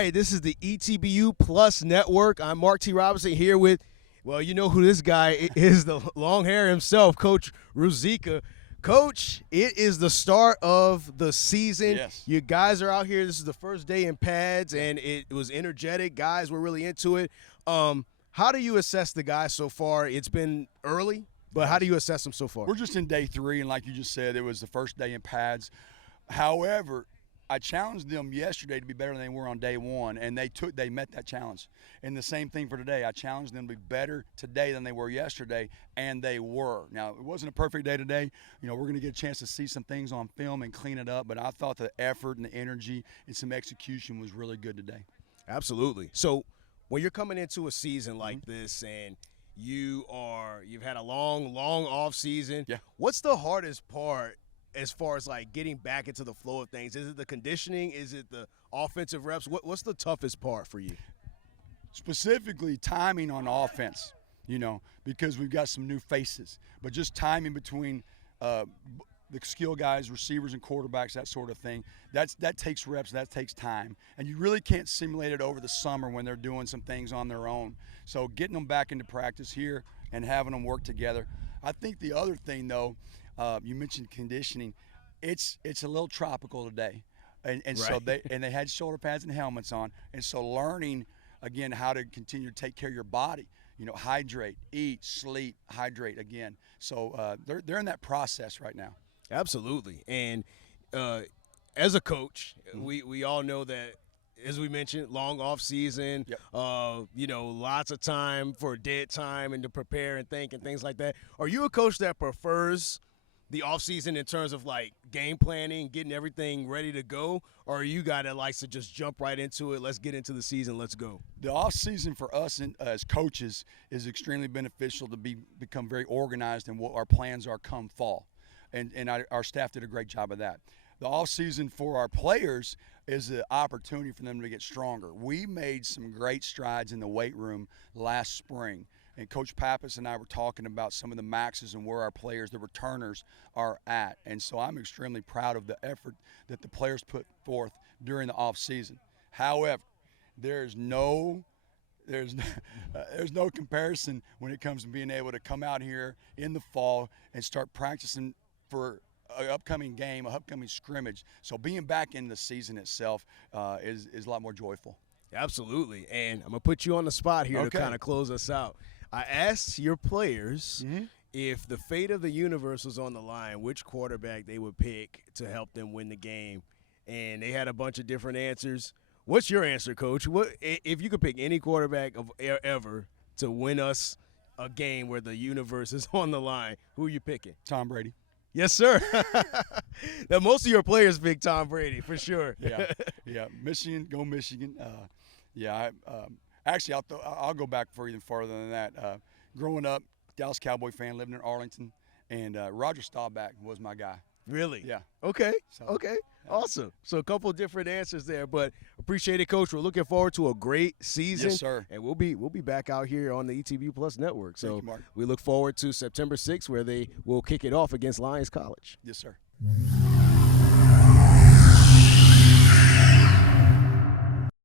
right, this is the ETBU Plus Network. I'm Mark T. Robinson here with, well, you know who this guy is, the long hair himself, Coach Ruzicka. Coach, it is the start of the season. Yes. You guys are out here. This is the first day in pads, and it was energetic. Guys were really into it. How do you assess the guys so far? It's been early, but how do you assess them so far? We're just in day 3, and like you just said, it was the first day in pads. However, I challenged them yesterday to be better than they were on day 1, and they met that challenge. And the same thing for today. I challenged them to be better today than they were yesterday, and they were. Now, it wasn't a perfect day today. You know, we're going to get a chance to see some things on film and clean it up, but I thought the effort and the energy and some execution was really good today. Absolutely. So when you're coming into a season like this and you've had a long off season, what's the hardest part as far as like getting back into the flow of things? Is it the conditioning? Is it the offensive reps? What's the toughest part for you? Specifically timing on offense, you know, because we've got some new faces. But just timing between the skill guys, receivers and quarterbacks, that sort of thing, that takes reps, that takes time. And you really can't simulate it over the summer when they're doing some things on their own. So getting them back into practice here and having them work together. I think the other thing, though, you mentioned conditioning. It's a little tropical today, and right. So they had shoulder pads and helmets on, and so learning again how to continue to take care of your body. You know, hydrate, eat, sleep, hydrate again. So they're in that process right now. Absolutely, and as a coach, we all know that. As we mentioned, long off season, you know, lots of time for dead time and to prepare and think and things like that. Are you a coach that prefers the off season in terms of like game planning, getting everything ready to go, or are you guy that likes to just jump right into it? Let's get into the season. Let's go. The off season for us as coaches is extremely beneficial to become very organized in what our plans are come fall, and our staff did a great job of that. The off season for our players is an opportunity for them to get stronger. We made some great strides in the weight room last spring. And Coach Pappas and I were talking about some of the maxes and where our players, the returners, are at. And so I'm extremely proud of the effort that the players put forth during the off season. However, there's no comparison when it comes to being able to come out here in the fall and start practicing for an upcoming game, an upcoming scrimmage. So being back in the season itself is a lot more joyful. Absolutely. And I'm going to put you on the spot here to kind of close us out. I asked your players if the fate of the universe was on the line, which quarterback they would pick to help them win the game. And they had a bunch of different answers. What's your answer, Coach? What if you could pick any quarterback of ever to win us a game where the universe is on the line, who are you picking? Tom Brady. Yes, sir. Now, most of your players pick Tom Brady, for sure. Yeah. Michigan, go Michigan. Actually, I'll go back for even farther than that. Growing up, Dallas Cowboy fan, living in Arlington, and Roger Staubach was my guy. Really? Yeah. Okay. Awesome. So a couple of different answers there, but appreciate it, Coach. We're looking forward to a great season. Yes, sir. And we'll be back out here on the ETV Plus Network. So Thank you, Mark. We look forward to September 6th, where they will kick it off against Lions College. Yes, sir.